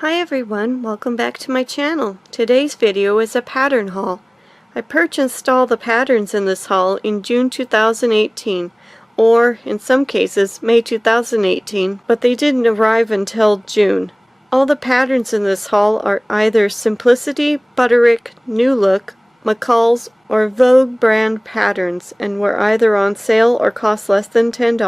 Hi everyone, welcome back to my channel. Today's video is a pattern haul. I purchased all the patterns in this haul in June 2018, or in some cases May 2018, but they didn't arrive until June. All the patterns in this haul are either Simplicity, Butterick, New Look, McCall's, or Vogue brand patterns and were either on sale or cost less than $10.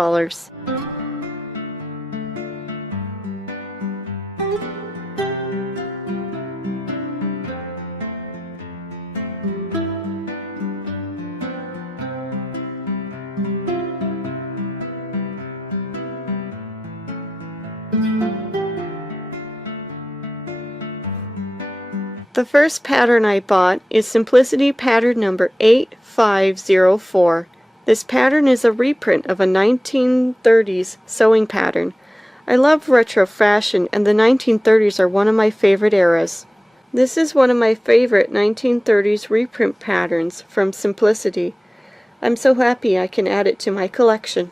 The first pattern I bought is Simplicity pattern number 8504. This pattern is a reprint of a 1930s sewing pattern. I love retro fashion and the 1930s are one of my favorite eras. This is one of my favorite 1930s reprint patterns from Simplicity. I'm so happy I can add it to my collection.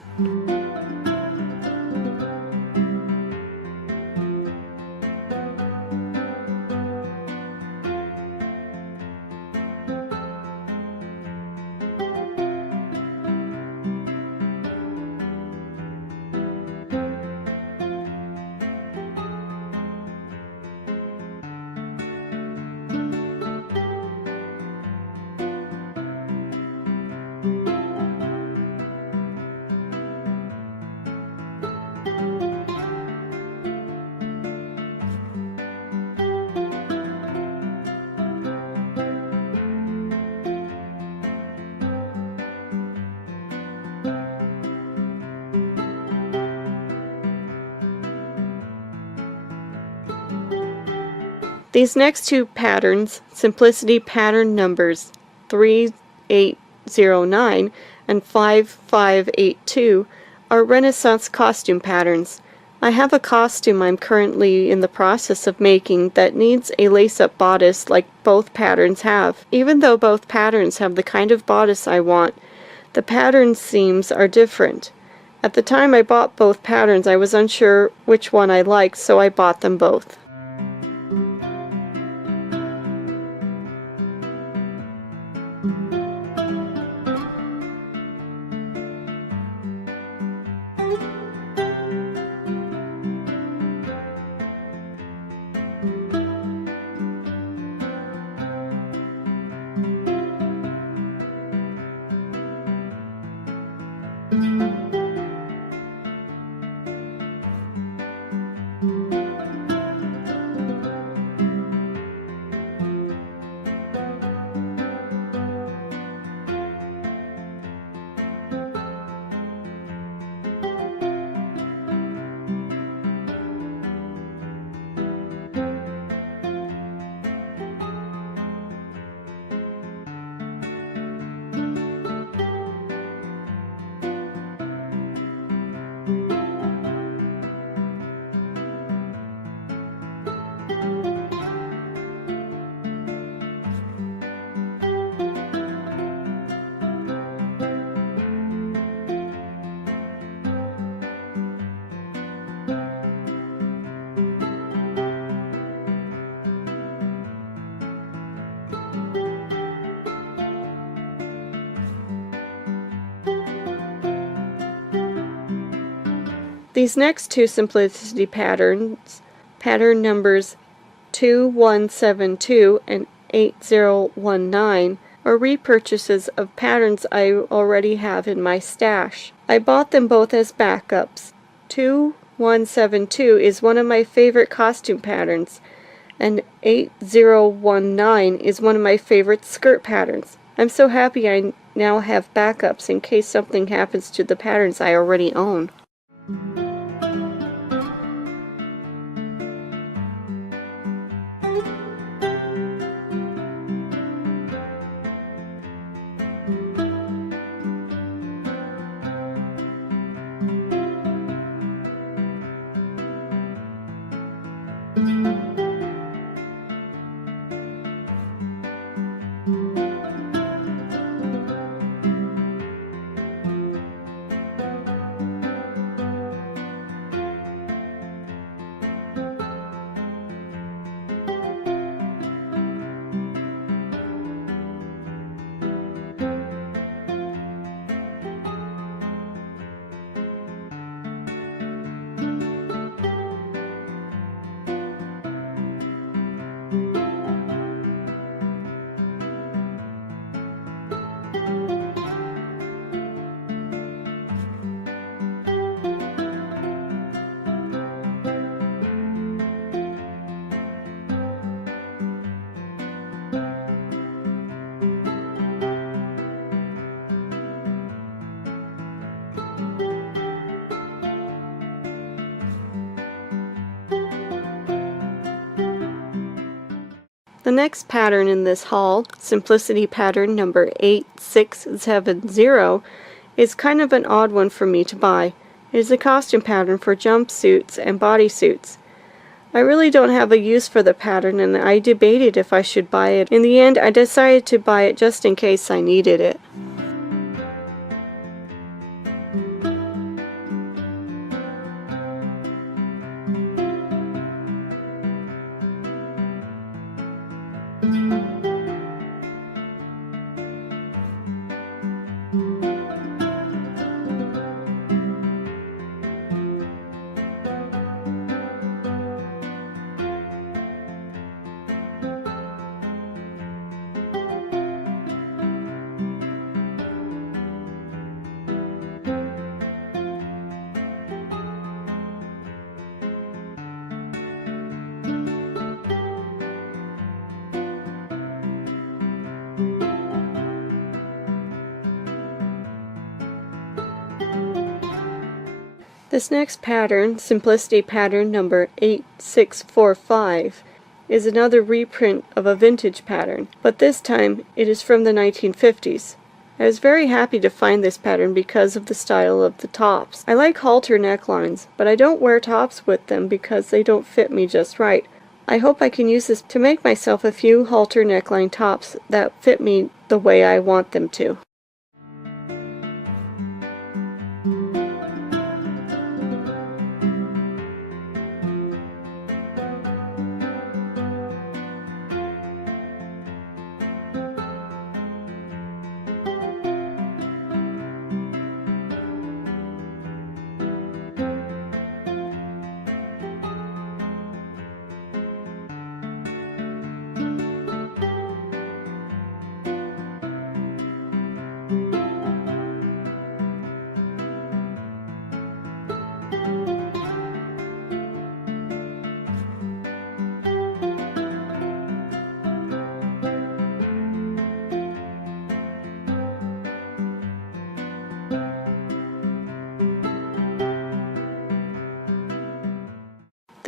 These next two patterns, Simplicity pattern numbers 3809 and 5582, are Renaissance costume patterns. I have a costume I'm currently in the process of making that needs a lace-up bodice like both patterns have. Even though both patterns have the kind of bodice I want, the pattern seams are different. At the time I bought both patterns, I was unsure which one I liked, so I bought them both. These next two Simplicity patterns, pattern numbers 2172 and 8019, are repurchases of patterns I already have in my stash. I bought them both as backups. 2172 is one of my favorite costume patterns, and 8019 is one of my favorite skirt patterns. I'm so happy I now have backups in case something happens to the patterns I already own. The next pattern in this haul, Simplicity pattern number 8670, is kind of an odd one for me to buy. It is a costume pattern for jumpsuits and bodysuits. I really don't have a use for the pattern, and I debated if I should buy it. In the end, I decided to buy it just in case I needed it. This next pattern, Simplicity pattern number 8645, is another reprint of a vintage pattern, but this time it is from the 1950s. I was very happy to find this pattern because of the style of the tops. I like halter necklines, but I don't wear tops with them because they don't fit me just right. I hope I can use this to make myself a few halter neckline tops that fit me the way I want them to.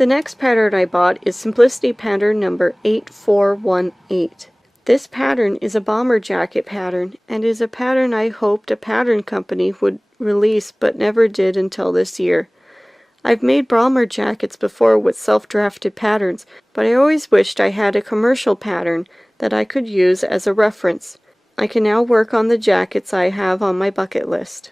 The next pattern I bought is Simplicity pattern number 8418. This pattern is a bomber jacket pattern and is a pattern I hoped a pattern company would release but never did until this year. I've made bomber jackets before with self-drafted patterns, but I always wished I had a commercial pattern that I could use as a reference. I can now work on the jackets I have on my bucket list.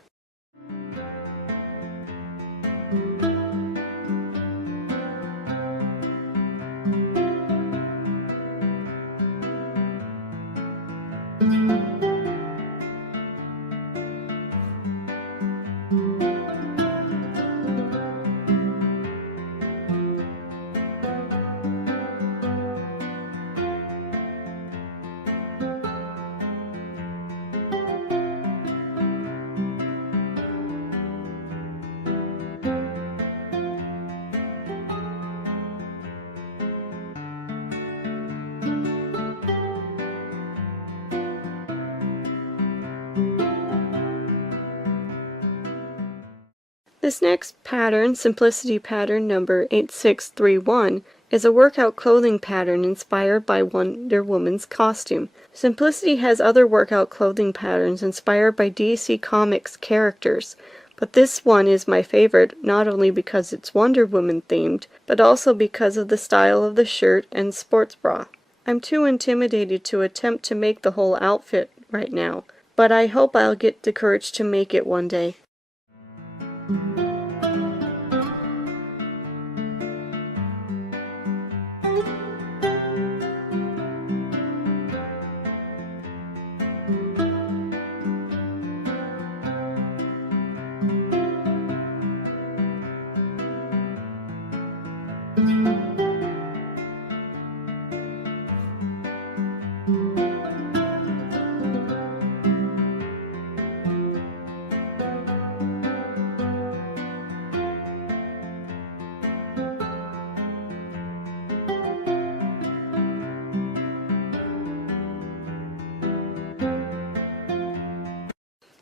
This next pattern, Simplicity pattern number 8631, is a workout clothing pattern inspired by Wonder Woman's costume. Simplicity has other workout clothing patterns inspired by DC Comics characters, but this one is my favorite not only because it's Wonder Woman themed, but also because of the style of the shirt and sports bra. I'm too intimidated to attempt to make the whole outfit right now, but I hope I'll get the courage to make it one day.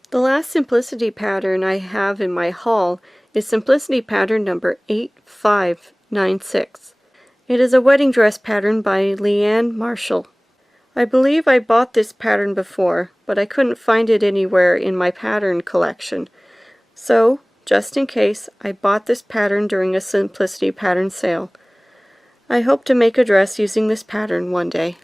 The last Simplicity pattern I have in my haul is Simplicity pattern number 8596. It is a wedding dress pattern by Leanne Marshall. I believe I bought this pattern before, but I couldn't find it anywhere in my pattern collection. So, just in case, I bought this pattern during a Simplicity pattern sale. I hope to make a dress using this pattern one day.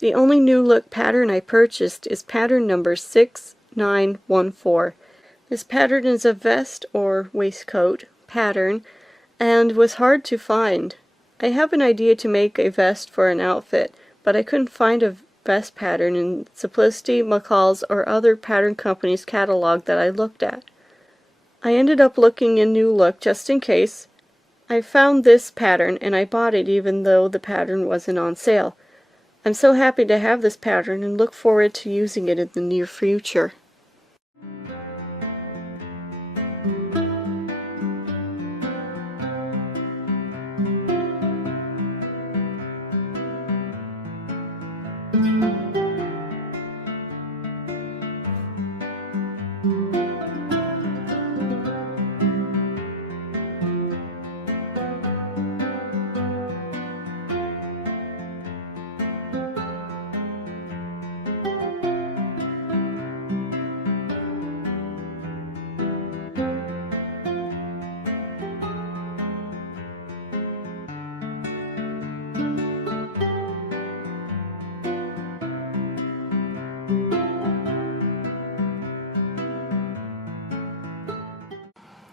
The only new look pattern I purchased is pattern number 6914. This pattern is a vest or waistcoat pattern and was hard to find. I have an idea to make a vest for an outfit, but I couldn't find a vest pattern in Simplicity, McCall's, or other pattern companies' catalog that I looked at. I ended up looking in New Look just in case. I found this pattern and I bought it even though the pattern wasn't on sale. I'm so happy to have this pattern and look forward to using it in the near future.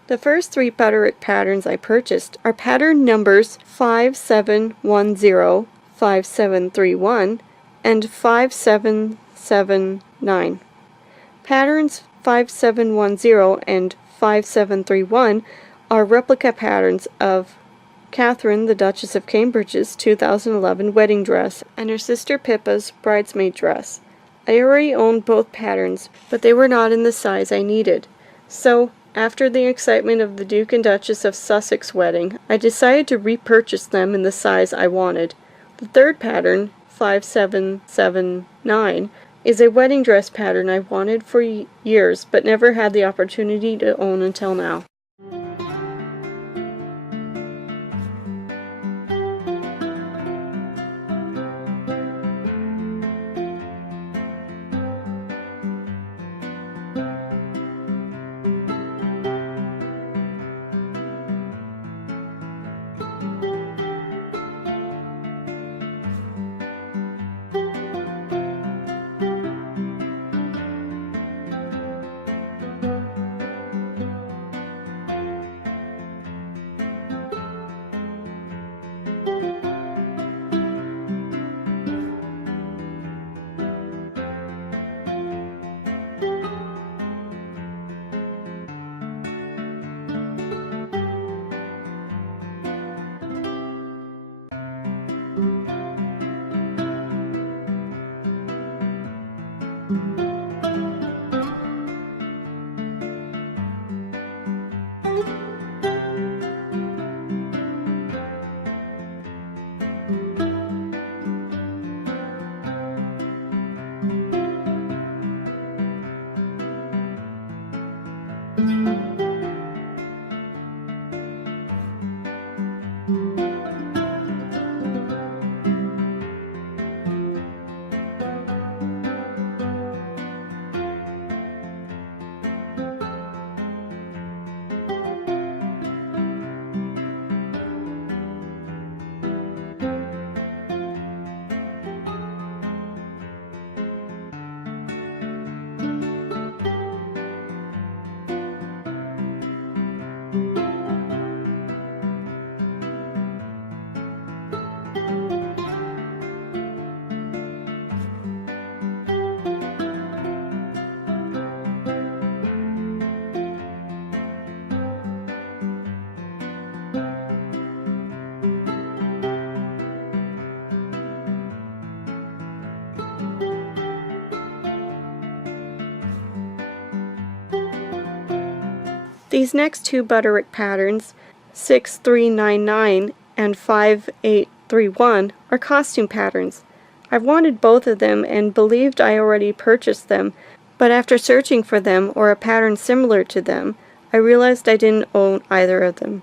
The first three butterick patterns I purchased are pattern numbers 5710, 5731, and 5779. Patterns 5710 and 5731 are replica patterns of Catherine, the Duchess of Cambridge's 2011 wedding dress and her sister Pippa's bridesmaid dress. I already owned both patterns, but they were not in the size I needed. So, after the excitement of the Duke and Duchess of Sussex wedding, I decided to repurchase them in the size I wanted. The third pattern, 5779, is a wedding dress pattern I wanted for years but never had the opportunity to own until now. These next two Butterick patterns, 6399 and 5831, are costume patterns. I've wanted both of them and believed I already purchased them, but after searching for them or a pattern similar to them, I realized I didn't own either of them.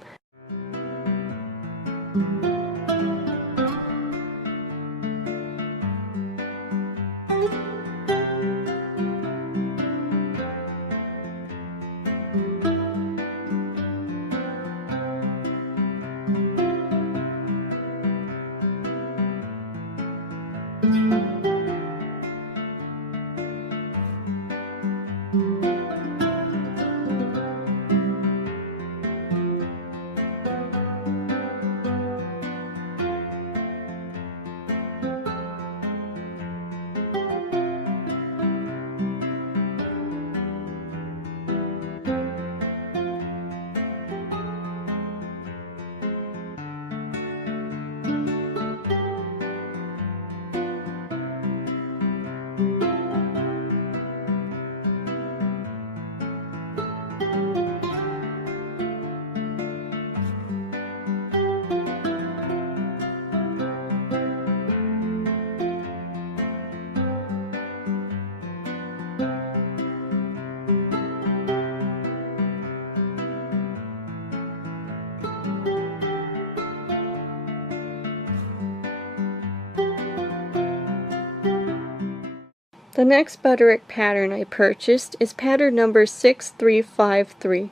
The next Butterick pattern I purchased is pattern number 6353.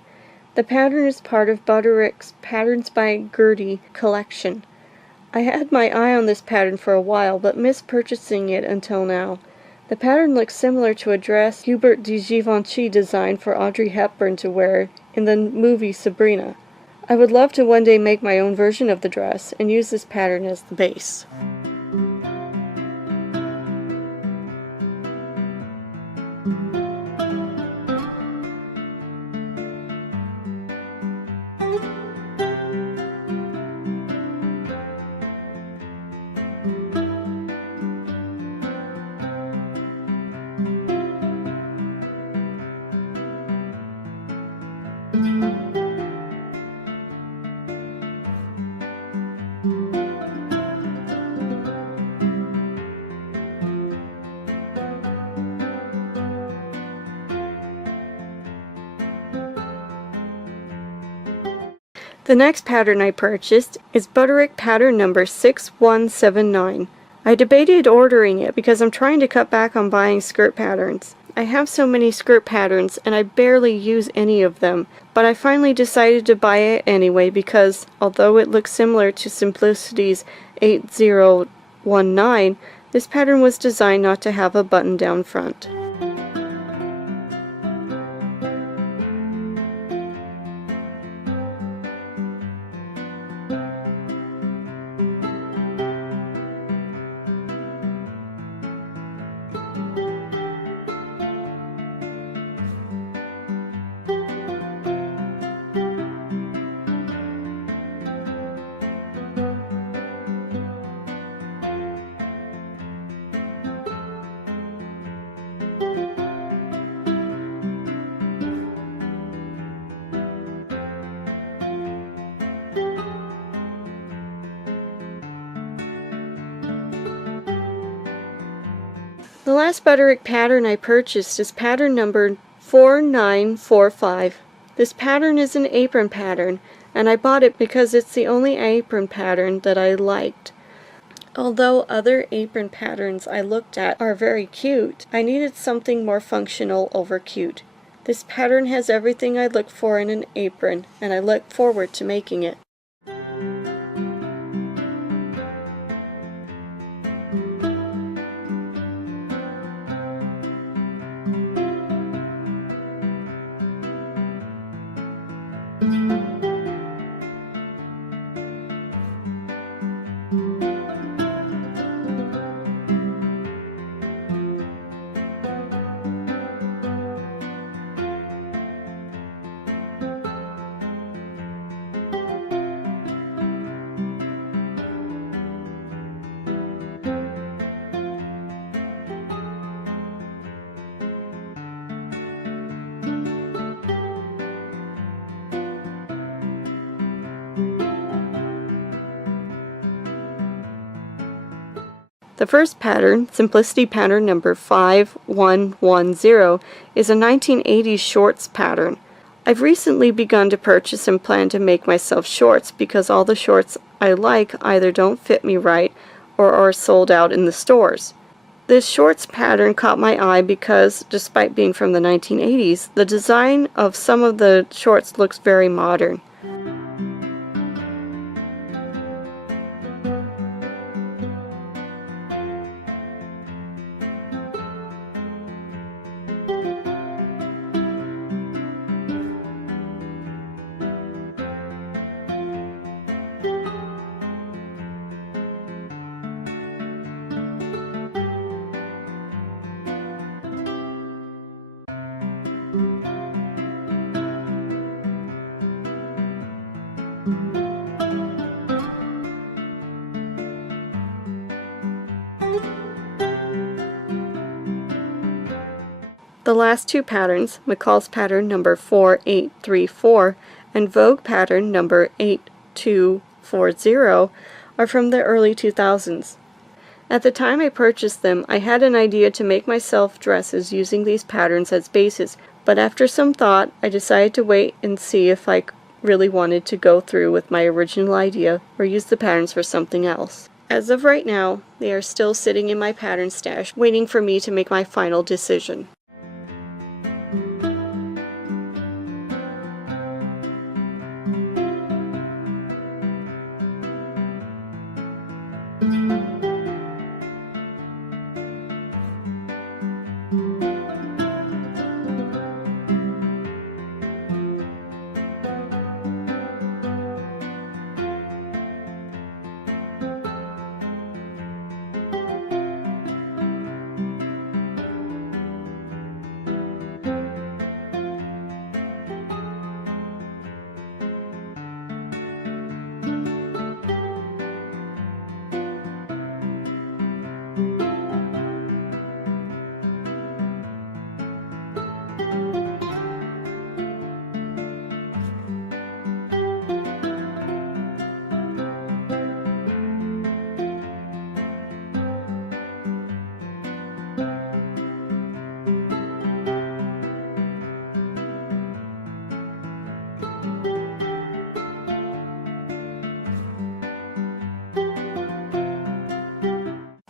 The pattern is part of Butterick's Patterns by Gertie collection. I had my eye on this pattern for a while, but missed purchasing it until now. The pattern looks similar to a dress Hubert de Givenchy designed for Audrey Hepburn to wear in the movie Sabrina. I would love to one day make my own version of the dress and use this pattern as the base. The next pattern I purchased is Butterick pattern number 6179. I debated ordering it because I'm trying to cut back on buying skirt patterns. I have so many skirt patterns and I barely use any of them, but I finally decided to buy it anyway because, although it looks similar to Simplicity's 8019, this pattern was designed not to have a button-down front. The last Butterick pattern I purchased is pattern number 4945. This pattern is an apron pattern, and I bought it because it's the only apron pattern that I liked. Although other apron patterns I looked at are very cute, I needed something more functional over cute. This pattern has everything I look for in an apron, and I look forward to making it. The first pattern, Simplicity pattern number 5110, is a 1980s shorts pattern. I've recently begun to purchase and plan to make myself shorts because all the shorts I like either don't fit me right or are sold out in the stores. This shorts pattern caught my eye because, despite being from the 1980s, the design of some of the shorts looks very modern. The last two patterns, McCall's pattern number 4834 and Vogue pattern number 8240, are from the early 2000s. At the time I purchased them, I had an idea to make myself dresses using these patterns as bases, but after some thought, I decided to wait and see if I really wanted to go through with my original idea or use the patterns for something else. As of right now, they are still sitting in my pattern stash, waiting for me to make my final decision.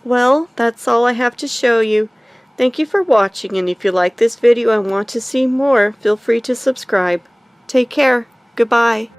Well, that's all I have to show you. Thank you for watching, and if you like this video and want to see more, feel free to subscribe. Take care. Goodbye.